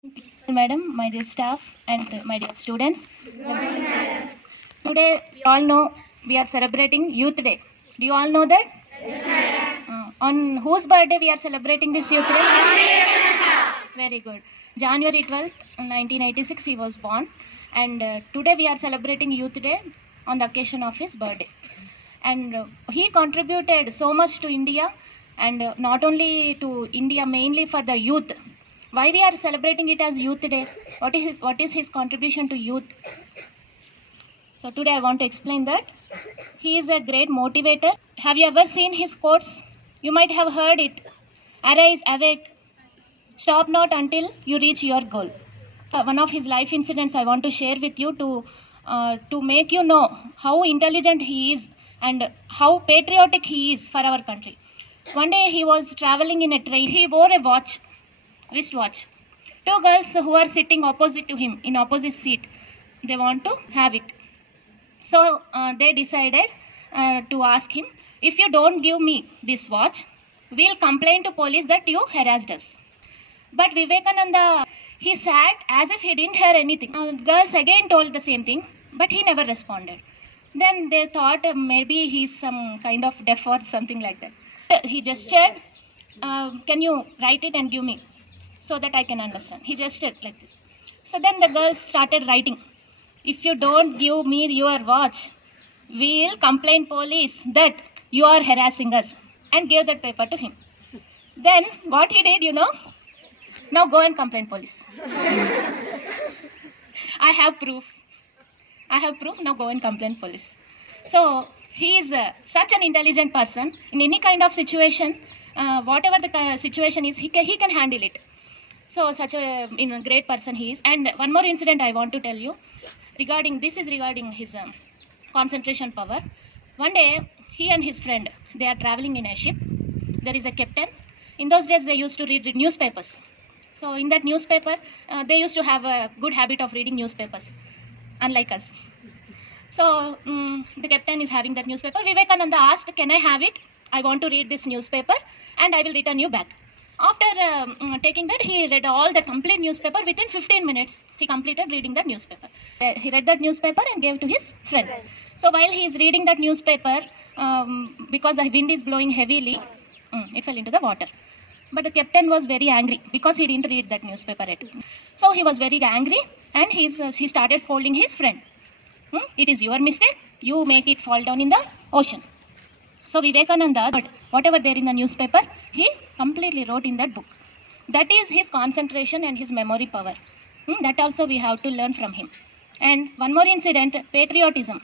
Principal Madam, my dear staff, and my dear students. Today, we all know we are celebrating Youth Day. Do you all know that? Yes, madam. On whose birthday we are celebrating this Youth Day? Very good. January 12th, 1986, he was born. And today we are celebrating Youth Day on the occasion of his birthday. And he contributed so much to India, and not only to India, mainly for the youth. Why we are celebrating it as Youth Day? What is his contribution to youth? So today I want to explain that. He is a great motivator. Have you ever seen his quotes? You might have heard it. Arise, awake, stop not until you reach your goal. One of his life incidents I want to share with you to make you know how intelligent he is and how patriotic he is for our country. One day he was traveling in a train. He wore a watch, wristwatch. Two girls who are sitting opposite to him in opposite seat, they want to have it. So they decided to ask him, if you don't give me this watch, we'll complain to police that you harassed us. But Vivekananda, he sat as if he didn't hear anything. Girls again told the same thing, but he never responded. Then they thought maybe he's some kind of deaf or something like that. He gestured, can you write it and give me so that I can understand. He gestured like this. So then the girls started writing. If you don't give me your watch, we'll complain police that you are harassing us, and gave that paper to him. Then what he did, now go and complain police. I have proof, now go and complain police. So he is such an intelligent person. In any kind of situation, whatever the situation is, he can handle it. So such a great person he is. And one more incident I want to tell you regarding his concentration power. One day he and his friend, they are traveling in a ship. There is a captain. In those days they used to read newspapers. So in that newspaper, they used to have a good habit of reading newspapers, unlike us. So the captain is having that newspaper. Vivekananda asked, can I have it? I want to read this newspaper and I will return you back. After taking that, he read all the complete newspaper. Within 15 minutes, he completed reading that newspaper. He read that newspaper and gave to his friend. So while he is reading that newspaper, because the wind is blowing heavily, it fell into the water. But the captain was very angry because he didn't read that newspaper yet. So he was very angry and he started scolding his friend. It is your mistake. You make it fall down in the ocean. So Vivekananda, whatever there in the newspaper, he completely wrote in that book. That is his concentration and his memory power. That also we have to learn from him. And one more incident, patriotism.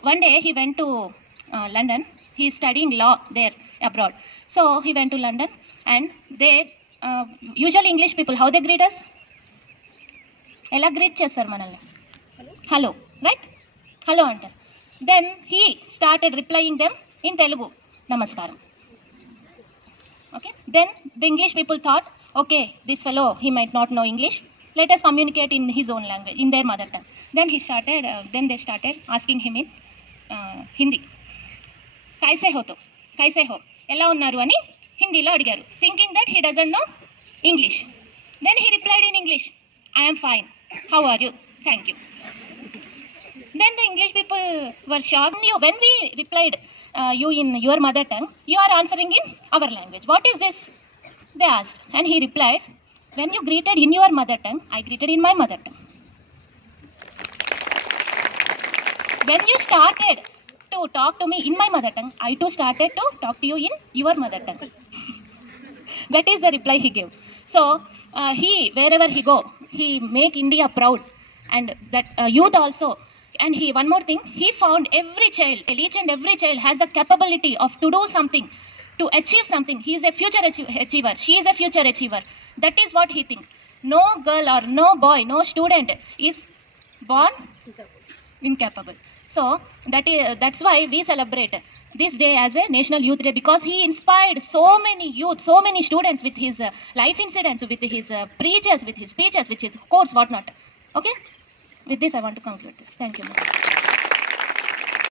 One day he went to London. He is studying law there abroad. So he went to London and they, usually English people, how they greet us? Ela greet chestar manalni. Hello, right? Hello antar. Then he started replying them in Telugu, Namaskaram. Okay. Then the English people thought, okay, this fellow, he might not know English. Let us communicate in his own language, in their mother tongue. Then they started asking him in Hindi. Kaise ho to? Kaise ho? Ela unnaru ani Hindi lo adigaru, thinking that he doesn't know English. Then he replied in English, I am fine. How are you? Thank you. Then the English people were shocked. When we replied you in your mother tongue, you are answering in our language. What is this? They asked. And he replied, when you greeted in your mother tongue, I greeted in my mother tongue. When you started to talk to me in my mother tongue, I too started to talk to you in your mother tongue. That is the reply he gave. So wherever he go, he make India proud. And that youth also. And one more thing, he found each and every child has the capability of to do something, to achieve something. He is a future achiever. She is a future achiever. That is what he thinks. No girl or no boy, no student is born incapable. So that's why we celebrate this day as a National Youth Day, because he inspired so many youth, so many students with his life incidents, with his preachers, with his speeches, with his course, whatnot. Okay? With this, I want to conclude this. Thank you.